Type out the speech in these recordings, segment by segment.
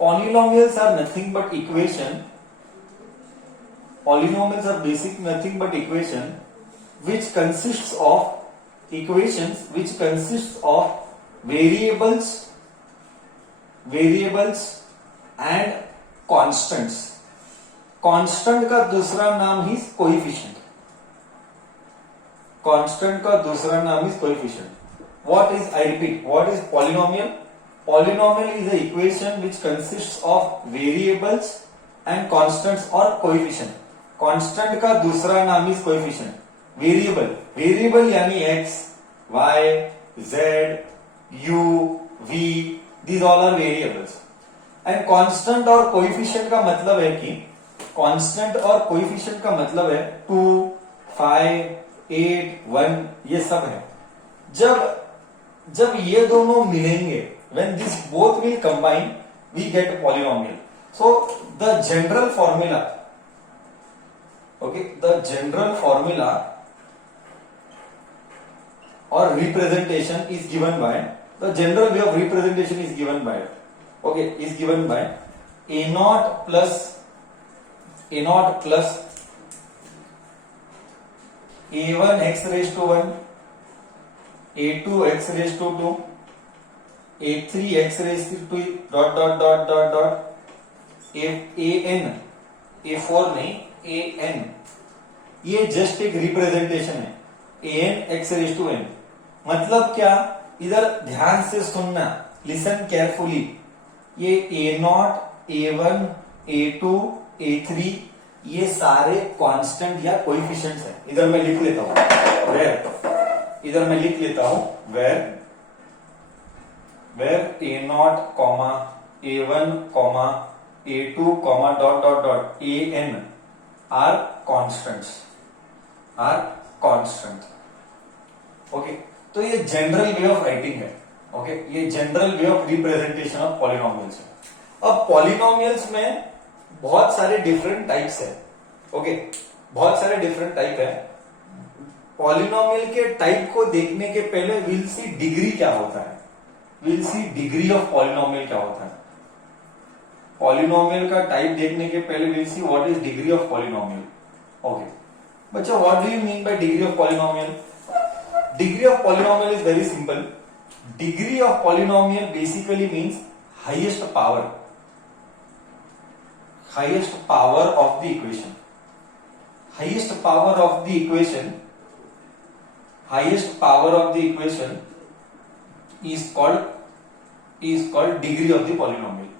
Polynomials are nothing but equation. Polynomials are basic nothing but equation which consists of variables and constants. Constant का दूसरा नाम ही coefficient. Constant का दूसरा नाम is coefficient. What is, I repeat, what is polynomial? Polynomial is a equation which consists of variables and constants और coefficient. Constant का दूसरा नाम इज कोएफिशिएंट. वेरिएबल यानी x, y, z, u, v, these all are variables. And constant और coefficient का मतलब है कि कांस्टेंट और कोएफिशिएंट का मतलब है 2, 5, 8, 1, ये सब है. जब ये दोनों मिलेंगे, when this both will combine, we get a polynomial. So the general formula, okay, the general formula or representation is given by, the general way of representation is given by, okay, is given by a naught plus a1 x raised to 1, a2 x raised to 2, a3 x raised to dot dot dot dot dot, an, a4 नहीं, an. ये just एक representation है. an x raised to n. मतलब क्या, इधर ध्यान से सुनना, लिसन केयरफुली. ये a0, a1, a2, a3 ये सारे कांस्टेंट या कोएफिशिएंट्स हैं. इधर मैं लिख लेता हूं where a0, a1, a2, dot dot dot an are constants. Okay, तो ये जनरल वे ऑफ राइटिंग है. ओके, ये general way of representation of polynomials है. अब पॉलिनोमियल्स में बहुत सारे डिफरेंट टाइप्स है. ओके, बहुत सारे डिफरेंट टाइप है. पॉलिनोमियल के टाइप को देखने के पहले विल सी डिग्री क्या होता है. Will see degree of polynomial क्या होता है. पॉलिनोमियल का टाइप देखने के पहले will see what is degree of polynomial. Okay बच्चा, what do you mean by degree of polynomial? Degree of polynomial is very simple. Degree of polynomial basically means highest power of the equation. Highest power of the equation is called degree of the polynomial.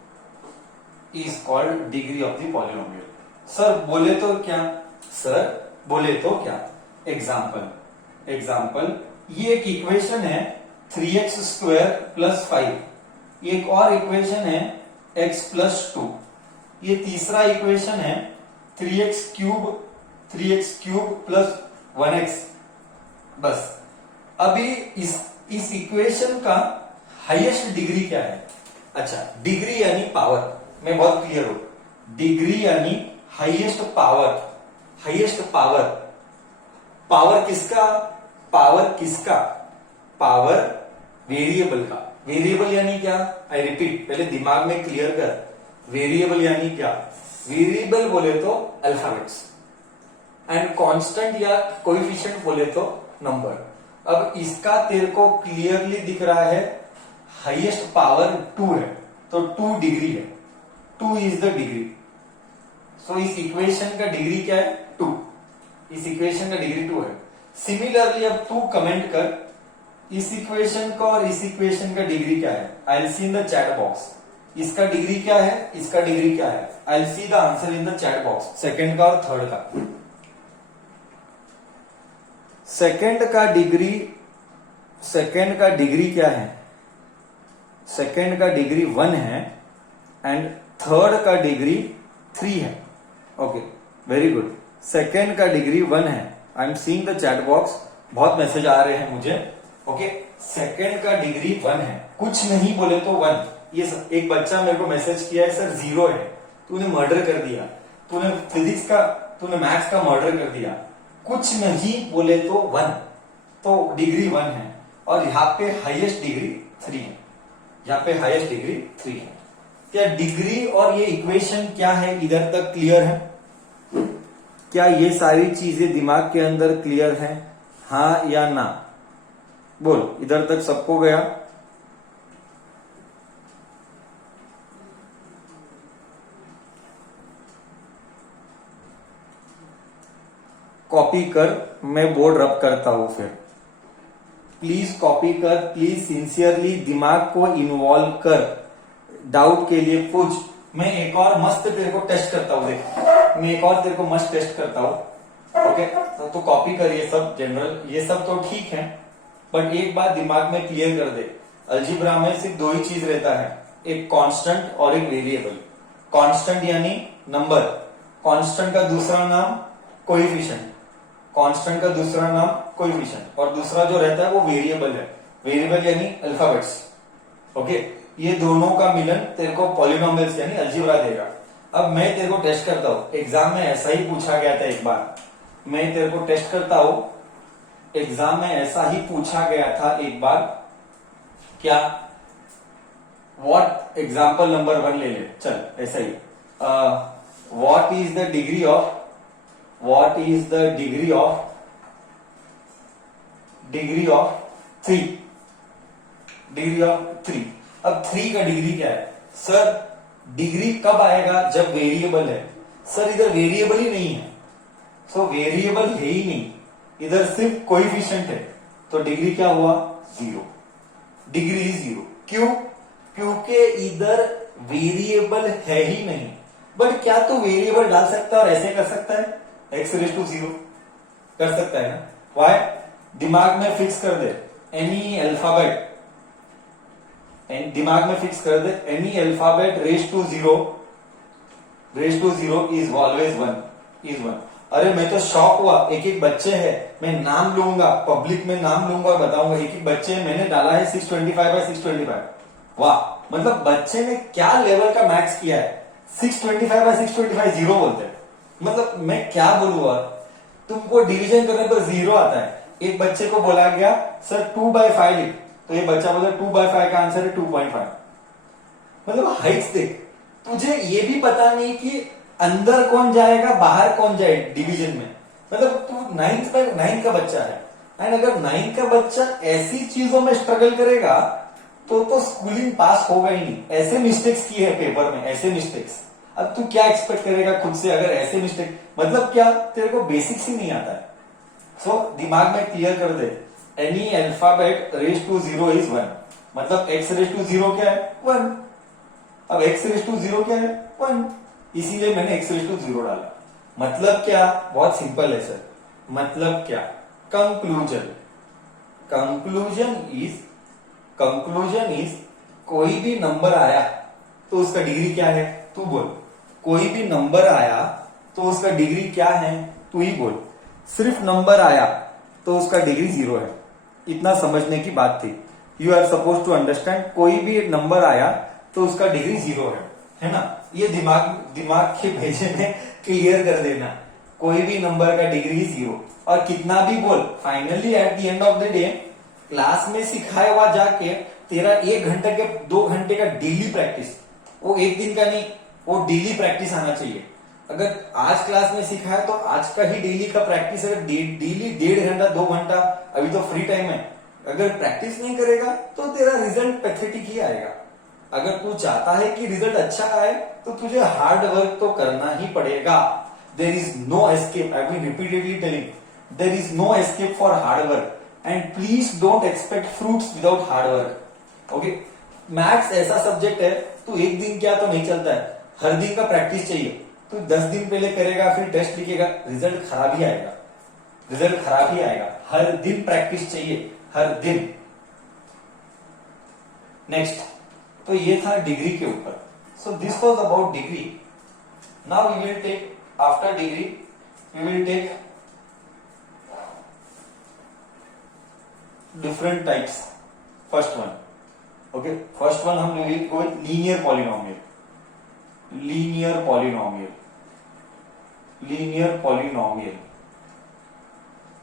Sir बोले तो क्या? Example, ये एक equation है 3x square plus 5. एक और equation है x plus 2. ये तीसरा इक्वेशन है 3x क्यूब प्लस 1x. बस अभी इस इक्वेशन का हाईएस्ट डिग्री क्या है? अच्छा, डिग्री यानी पावर. मैं बहुत क्लियर हूं. डिग्री यानी हाईएस्ट पावर. पावर किसका? पावर वेरिएबल का. वेरिएबल यानी क्या? आई रिपीट, पहले दिमाग में क्लियर कर. वेरिएबल यानी क्या? वेरिएबल बोले तो अल्फाबेट्स एंड कांस्टेंट या कोएफिशिएंट बोले तो नंबर. अब इसका तेरे को क्लियरली दिख रहा है हाईएस्ट पावर 2 है, तो 2 डिग्री है. 2 इज द डिग्री. सो इस इक्वेशन का डिग्री क्या है? 2. इस इक्वेशन का डिग्री 2 है. सिमिलरली अब तू कमेंट कर इस इक्वेशन का और इस इक्वेशन का डिग्री क्या है. I will see in the chat box. इसका डिग्री क्या है, इसका डिग्री क्या है. I will see the answer in the chat box. Second का और थर्ड का. सेकंड का डिग्री क्या है? सेकंड का डिग्री 1 है एंड थर्ड का डिग्री 3 है. Okay, very good. सेकंड का डिग्री 1 है. I am seeing the chat box. बहुत मैसेज आ रहे हैं मुझे. ओके, सेकंड का डिग्री 1 है. कुछ नहीं बोले तो 1. ये एक बच्चा मेरे को मैसेज किया है, सर 0 है. तूने मर्डर कर दिया. तूने मैथ्स का मर्डर कर दिया. कुछ नहीं बोले तो 1. तो डिग्री 1 है और यहाँ पे हाईएस्ट डिग्री 3 है. क्या डिग्री और ये इक्वेशन क्या है, इधर तक क्लियर है? क्या ये सारी चीजें दिमाग के अंदर क्लियर है, हाँ या ना? बोल, इधर तक सबको गया? कॉपी कर, मैं बोर्ड रब करता हूं फिर। प्लीज कॉपी कर, प्लीज सिंसियरली दिमाग को इन्वॉल्व कर, डाउट के लिए पूछ। मैं एक और मस्त तेरे को टेस्ट करता हूं, देख मैं एक और तेरे को मस्त टेस्ट करता हूं। ओके, तो कॉपी कर ये सब जनरल, ये सब तो ठीक है, बट एक बात दिमाग में क्लियर कर दे, अलजेब्रा में सिर्फ दो ही चीज रहता है, एक कांस्टेंट और एक वेरिएबल। कांस्टेंट यानी नंबर, कांस्टेंट का दूसरा नाम कोएफिशिएंट, कांस्टेंट का दूसरा नाम कोएफिशिएंट, और दूसरा जो रहता है वो वेरिएबल है। वेरिएबल यानी अल्फाबेट्स। ओके, ये दोनों का मिलन तेरे को पॉलिनोमियल्स यानी अलजेब्रा देगा। अब मैं तेरे को टेस्ट करता हूं, एग्जाम में ऐसा ही पूछा गया था एक बार, मैं तेरे को टेस्ट करता हूं, एग्जाम में ऐसा ही पूछा गया था एक बार, क्या? व्हाट, एग्जाम्पल नंबर 1 ले ले, चल ऐसा ही, what is the degree of, what is the degree of 3? Degree of 3। अब 3 का डिग्री क्या है? सर डिग्री कब आएगा? जब वेरिएबल है। सर इधर वेरिएबल ही नहीं है, सो वेरिएबल है ही नहीं, इधर सिर्फ कोएफिशिएंट है, तो डिग्री क्या हुआ? 0। डिग्री 0। क्यों? क्योंकि इधर वेरिएबल है ही नहीं। बट क्या तू वेरिएबल डाल सकता है और ऐसे कर सकता है? x⁻0 कर सकता है ना? वाई? दिमाग में फिक्स कर दे एनी अल्फाबेट, दिमाग में फिक्स कर दे any alphabet raise to 0 is always 1। अरे मैं तो शॉक हुआ, एक एक बच्चे है, मैं नाम लूंगा, पब्लिक में नाम लूंगा और बताऊंगा, एक एक बच्चे मैंने डाला है 625/625। वाह, मतलब बच्चे ने क्या लेवल का मैथ्स किया है। 625/625 0 बोलते हैं, मतलब मैं क्या बोलूं। और तुमको डिवीजन करने पर 0 आता है। एक बच्चे को बोला गया सर 2/5 लिख, तो ये बच्चा बोला 2/5 का आंसर है 2.5। मतलब हाइट्स देख, तुझे ये भी पता नहीं कि अंदर कौन जाएगा बाहर कौन जाए डिवीजन में। मतलब तू 9th का बच्चा है, एंड अगर 9th का बच्चा ऐसी चीजों में स्ट्रगल करेगा तो स्कूलिंग पास होगा ही नहीं। ऐसे मिस्टेक्स किए हैं पेपर में, ऐसे मिस्टेक्स। अब तू क्या एक्सपेक्ट करेगा खुद से अगर ऐसे मिस्टेक, मतलब क्या तेरे को बेसिक्स ही नहीं आता है। सो दिमाग में क्लियर कर दे, any alphabet raise to 0 is 1, मतलब x⁻0 क्या है? 1। अब x⁻0 क्या है? 1, इसीलिए मैंने x⁻0 डाला। मतलब क्या? बहुत सिंपल है सर। मतलब क्या? कंक्लूजन। कंक्लूजन इज कोई भी नंबर आया तो उसका डिग्री क्या है? तू बोल। कोई भी नंबर आया तो उसका डिग्री क्या है? तू ही बोल। सिर्फ नंबर आया तो उसका डिग्री 0 है, इतना समझने की बात थी। You are suppose to understand, कोई भी नंबर आया तो उसका डिग्री 0 है ना? ये दिमाग के भेजे में क्लियर कर देना, कोई भी नंबर का डिग्री 0। और कितना भी बोल, finally at the end of the day class में सिखाया हुआ जाके तेरा 1 घंटे के 2 घंटे का डेली प्रैक्टिस, वो एक दिन का नहीं, वो डेली प्रैक्टिस आना चाहिए। अगर आज क्लास में सिखाया तो आज का ही डेली का प्रैक्टिस, अगर डेली 1.5 घंटा 2 घंटा, अभी तो फ्री टाइम है, अगर प्रैक्टिस नहीं करेगा तो तेरा रिजल्ट पैथेटिक ही आएगा। अगर तू चाहता है कि रिजल्ट अच्छा आए तो तुझे हार्ड वर्क तो करना ही पड़ेगा। There is no escape, I will repeatedly telling, there is no escape for hard work, and please don't expect fruits without hard work. Okay, maths ऐसा सब्जेक्ट है, तू एक दिन क्या तो नहीं चलता है, हर दिन का प्रैक्टिस चाहिए। तू 10 दिन पहले करेगा फिर टेस्ट लिखेगा, रिजल्ट खराब ही आएगा, रिजल्ट खराब ही आएगा। हर दिन प्रैक्टिस चाहिए, हर दिन। नेक्स्ट, तो ये था डिग्री के ऊपर। So this was about degree. Now we will take, after degree we will take different types. First one, okay, first one हम will go with linear polynomial.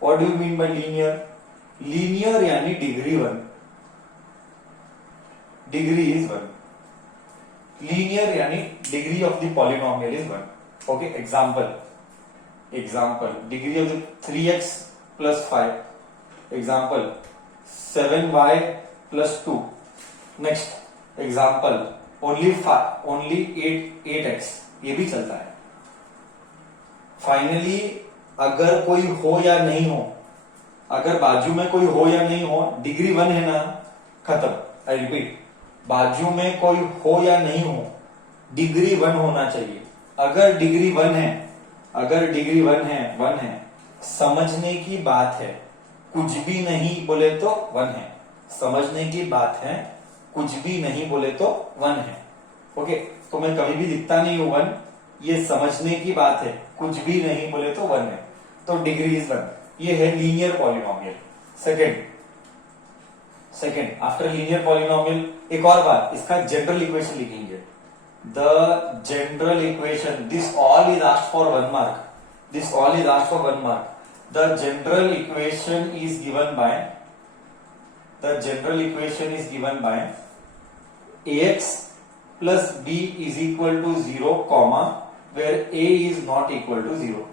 What do you mean by linear? Linear यानी degree 1, degree is 1, linear यानी degree of the polynomial is 1. Okay, example degree of the 3x plus 5. Example 7y plus 2. Next example only 8x. ये भी चलता है. Finally अगर कोई हो या नहीं हो, अगर बाजू में कोई हो या नहीं हो, डिग्री 1 है ना, खत्म. आई रिपीट, बाजू में कोई हो या नहीं हो, डिग्री 1 होना चाहिए. अगर डिग्री 1 है, 1 है, समझने की बात है. कुछ भी नहीं बोले तो 1 है. समझने की बात है, कुछ भी नहीं बोले तो 1 है. ओके, तो मैं कभी भी लिखता नहीं हूं 1. ये समझने की बात है, कुछ भी नहीं बोले तो 1 है. तो डिग्री इज 1. ये है linear polynomial. Second after linear polynomial एक और बात, इसका जनरल इक्वेशन लिखेंगे. The general equation, this all is asked for 1 mark. The general equation is given by ax plus b is equal to 0, where a is not equal to 0.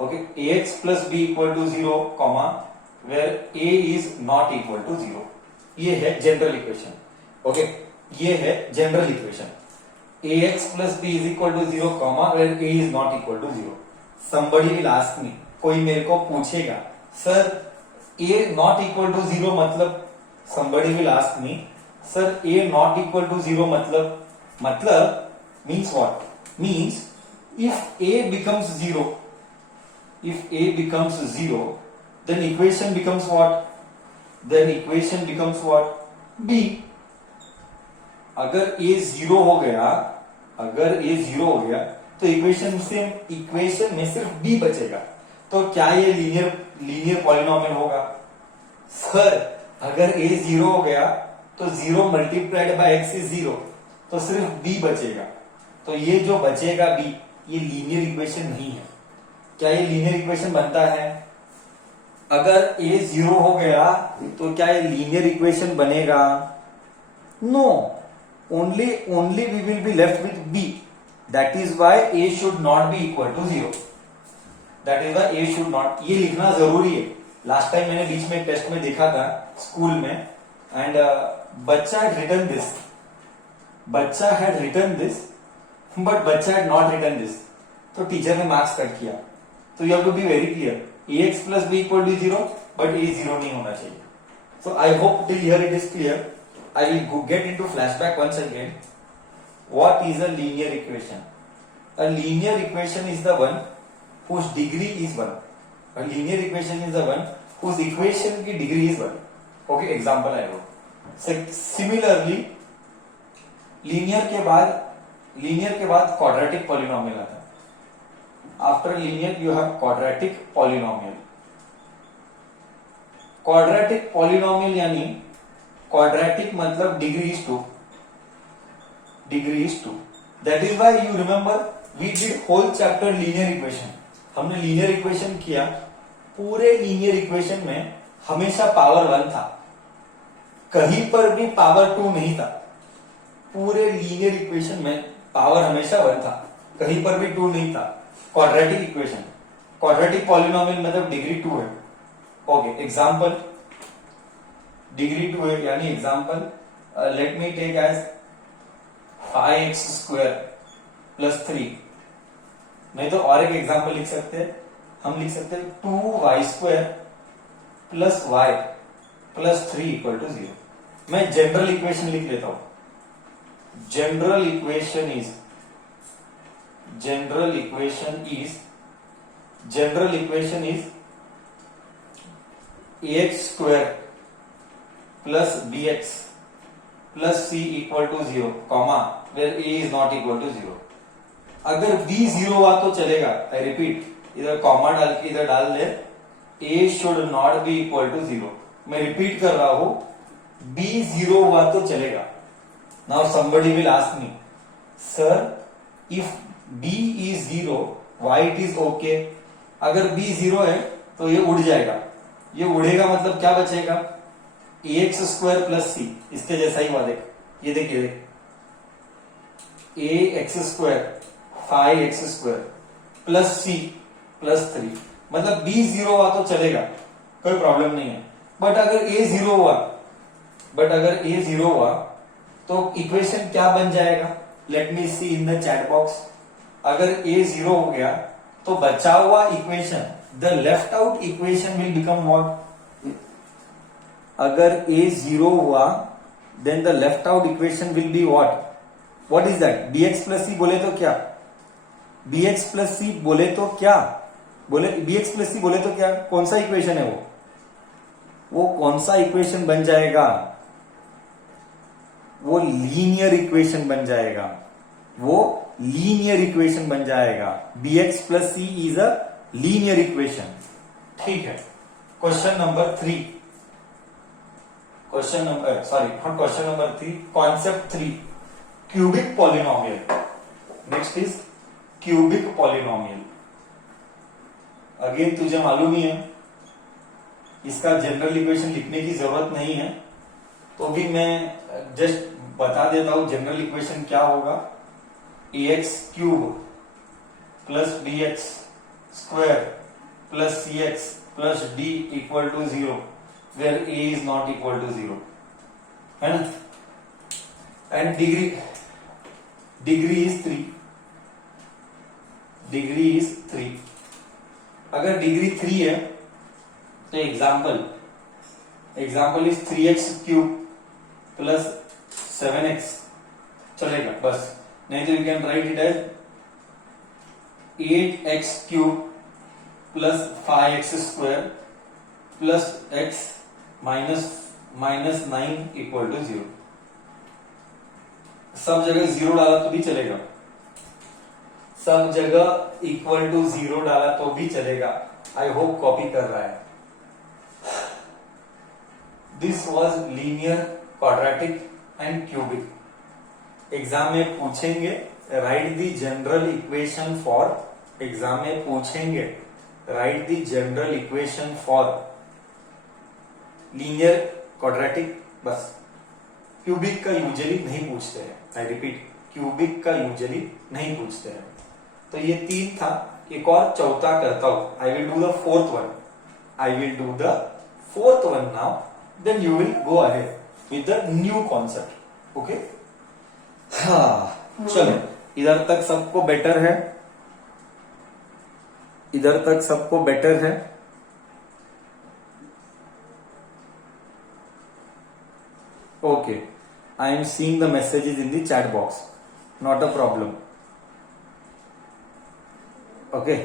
Okay, ax plus b equal to 0, where a is not equal to 0. ये है general equation. Okay, ये है general equation. ax plus b is equal to 0, where a is not equal to 0. Somebody will ask me, कोई मेरे को पूछेगा, sir a not equal to 0 मतलब, somebody will ask me, sir a not equal to 0 मतलब means what? Means if a becomes 0, then equation becomes what? B. अगर a 0 हो गया, तो इक्वेशन में सिर्फ b बचेगा. तो क्या ये लीनियर पॉलिनोमियल होगा? सर अगर a 0 हो गया तो 0 मल्टीप्लाइड बाय x इज 0, तो सिर्फ b बचेगा. तो ये जो बचेगा b, ये लीनियर इक्वेशन नहीं है. क्या ये लीनियर इक्वेशन बनता है? अगर a 0 हो गया तो क्या ये लीनियर इक्वेशन बनेगा? No, only we will be left with b. That is why a should not be equal to 0. ये लिखना जरूरी है. लास्ट टाइम मैंने बीच में टेस्ट में देखा था स्कूल में, एंड बच्चा had written this, but बच्चा had not written this. तो टीचर ने मार्क्स कट किया. तो you have to be very clear. ax plus b equal to 0, but a 0 नहीं होना चाहिए. So I hope till here it is clear. I will get into flashback once again. What is a linear equation? A linear equation is the one whose degree is 1. A linear equation is the one whose equation की degree is 1. Okay, example I wrote. Similarly, linear के बाद quadratic polynomial आता है. After linear you have quadratic polynomial. Quadratic polynomial यानी quadratic मतलब degree is 2. That is why you remember we did whole chapter linear equation. हमने linear equation किया. पूरे linear equation में हमेशा power 1 था, कहीं पर भी power 2 नहीं था. पूरे linear equation में power हमेशा 1 था, कहीं पर भी 2 नहीं था. quadratic equation, quadratic polynomial मतलब डिग्री 2 है. ओके, एग्जाम्पल डिग्री 2 है यानी example let me take as 5x square plus 3. नहीं तो और एक एग्जाम्पल लिख सकते हैं, हम लिख सकते हैं 2y square plus y plus 3 equal to 0. मैं जनरल इक्वेशन लिख लेता हूं. General equation is ax square plus bx plus c equal to 0, where a is not equal to 0. अगर b 0 हुआ तो चलेगा. आई रिपीट, इधर कॉमा डाल के इधर डाल दे, a should not be equal to 0. मैं रिपीट कर रहा हूं, b 0 हुआ तो चलेगा. Now somebody will ask me, sir, if b is 0, why it is okay? अगर b 0 है तो ये उड़ जाएगा. ये उड़ेगा मतलब क्या बचेगा? ax square plus c. इसके जैसा ही हुआ. देख, ये देखिए, A X square 5x square plus C plus 3, मतलब b 0 हुआ तो चलेगा, कोई प्रॉब्लम नहीं है। बट अगर a 0 हुआ तो इक्वेशन क्या बन जाएगा? Let me see in the chat box. अगर a 0 हो गया तो बचा हुआ equation, the left out equation will become what? अगर a 0 हुआ then the left out equation will be what? What is that? bx plus c बोले तो क्या? bx प्लस सी बोले तो क्या? bx प्लस सी बोले तो क्या? कौन सा इक्वेशन है वो कौन सा इक्वेशन बन जाएगा? वो लीनियर इक्वेशन बन जाएगा, bx plus C is a linear equation. ठीक है, question number 3, concept 3, cubic polynomial. Next is cubic polynomial. Again तुझे मालूम ही है इसका जनरल इक्वेशन लिखने की जरूरत नहीं है, तो भी मैं जस्ट बता देता हूं जनरल इक्वेशन क्या होगा। ax cube plus bx square plus cx plus d equal to 0 where a is not equal to 0, है ना? And degree is 3। अगर डिग्री 3 है तो example is 3x cube plus 7x चलेगा बस, नहीं तो you can write it as 8x cube plus 5x square plus x minus 9 equal to 0। सब जगह 0 डाला तो भी चलेगा, सब जगह इक्वल टू 0 डाला तो भी चलेगा। आई होप कॉपी कर रहा है। This was linear, quadratic and cubic. Exam में पूछेंगे right the general equation for, right the general equation for linear, quadratic, बस। क्यूबिक का यूजुअली नहीं पूछते हैं, आई रिपीट, क्यूबिक का यूजुअली नहीं पूछते हैं। तो ये 3 था, एक और चौथा करता हूं। I will do the fourth one now, then you will go ahead with the new concept. Okay, हाँ चलो, इधर तक सबको बेटर है, okay. I am seeing the messages in the chat box, not a problem. Okay.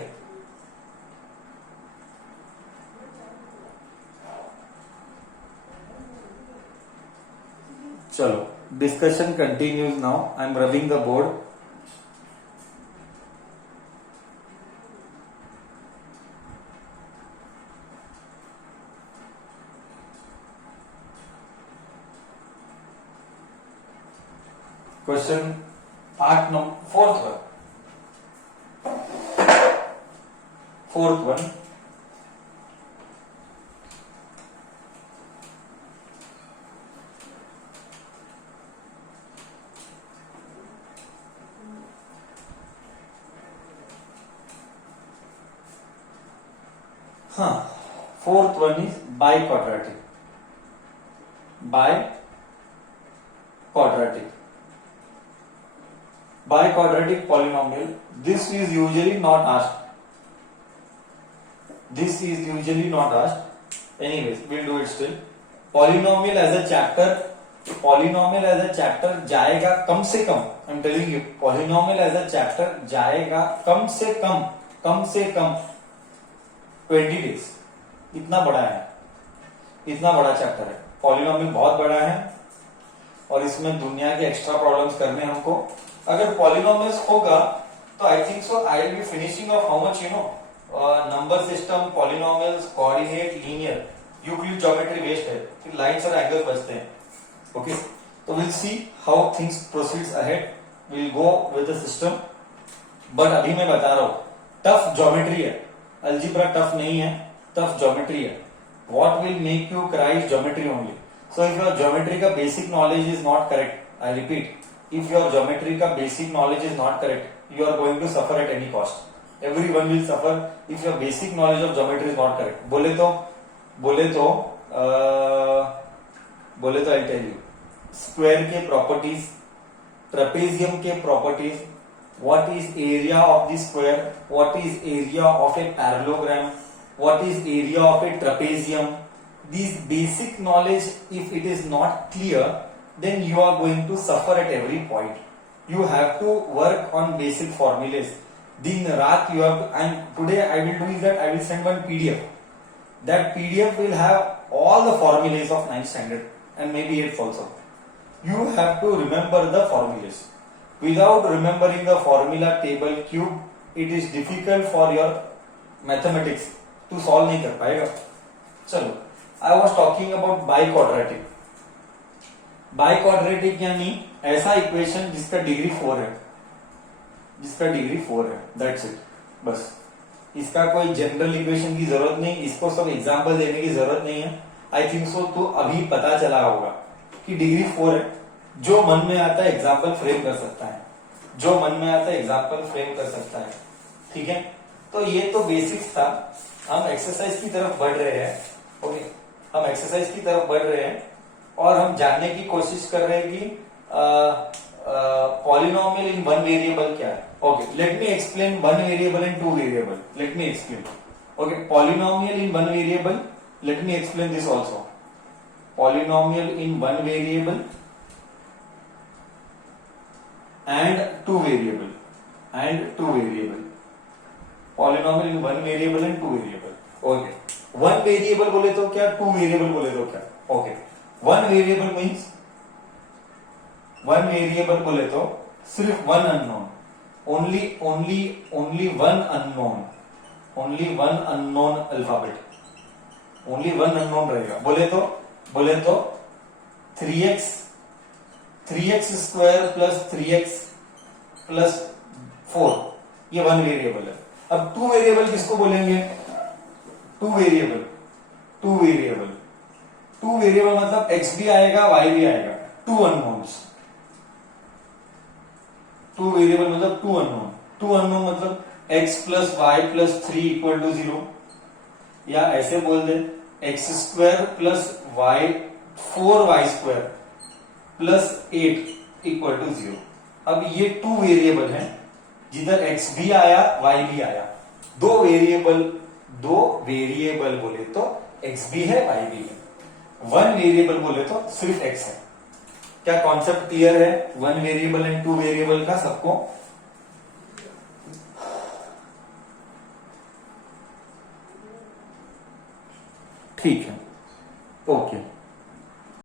चलो, discussion continues now. I am rubbing the board. Question part number fourth one. हाँ, fourth one is biquadratic. Biquadratic polynomial. This is usually not asked. Anyways, we'll do it still. Polynomial as a chapter जाएगा कम से कम, I'm telling you, polynomial as a chapter जाएगा कम से कम 20 days। इतना बड़ा chapter है, polynomial बहुत बड़ा है और इसमें दुनिया के एक्स्ट्रा प्रॉब्लम्स करने हमको। अगर पॉलिनोमियल्स होगा तो I think so I will be finishing off how much number system, polynomials, coordinate, linear, Euclid geometry वेस्ट है, फिर लाइन्स और एंगल बचते हैं। ओके, तो will see how things proceeds ahead, will go with the system. But अभी मैं बता रहा हूं, टफ ज्योमेट्री है, अलजेब्रा टफ नहीं है, टफ ज्योमेट्री है। What will make you cry geometry only. So if your geometry का basic knowledge is not correct, I repeat, if your geometry का basic knowledge is not correct, you are going to suffer at any cost. Everyone will suffer if your basic knowledge of geometry is not correct. बोले तो I'll tell you. Square के properties, trapezium के properties, what is area of the square, what is area of a parallelogram, what is area of a trapezium. These basic knowledge, if it is not clear, then you are going to suffer at every point. You have to work on basic formulas. Din raat you have to, and today I will do is that I will send one PDF. That PDF will have all the formulas of 9th standard and maybe 8th also. You have to remember the formulas. Without remembering the formula, table, cube, it is difficult for your mathematics to solve नहीं कर पाएगा. चलो, I was talking about biquadratic. Biquadratic यानी ऐसा equation जिसका degree 4 है, that's it. बस इसका कोई जनरल इक्वेशन की जरूरत नहीं, इसको सब एग्जांपल देने की जरूरत नहीं है. आई थिंक सो तो अभी पता चला होगा कि डिग्री 4 है. जो मन में आता है एग्जांपल फ्रेम कर सकता है, ठीक है. तो ये तो बेसिक्स था. हम एक्सरसाइज की तरफ बढ़ रहे हैं, और हम जानने की कोशिश कर रहे हैं कि पॉलिनोमियल इन वन वेरिएबल क्या है. Okay, let me explain one variable and two variable. Let me explain. Okay, polynomial in one variable, let me explain this also. Polynomial in one variable and two variable. Polynomial in one variable and two variable. Okay, one variable बोले तो क्या, two variable बोले तो क्या. Okay, one variable means, one variable बोले तो सिर्फ one unknown, only one unknown alphabet, only one unknown रहेगा. बोले तो 3x square plus 3x plus 4 ये वन वेरिएबल है. अब टू वेरिएबल किसको बोलेंगे. टू वेरिएबल मतलब x भी आएगा y भी आएगा. Two unknowns. टू वेरिएबल मतलब टू अननोन मतलब x plus y plus 3 equal to 0, या ऐसे बोल दे x square plus y 4y square plus 8 equal to 0. अब ये टू वेरिएबल है जिधर x भी आया y भी आया. दो वेरिएबल बोले तो x भी है y भी है. वन वेरिएबल बोले तो सिर्फ x है. क्या कॉन्सेप्ट क्लियर है one variable and two variable का सबको. ठीक है, ओके.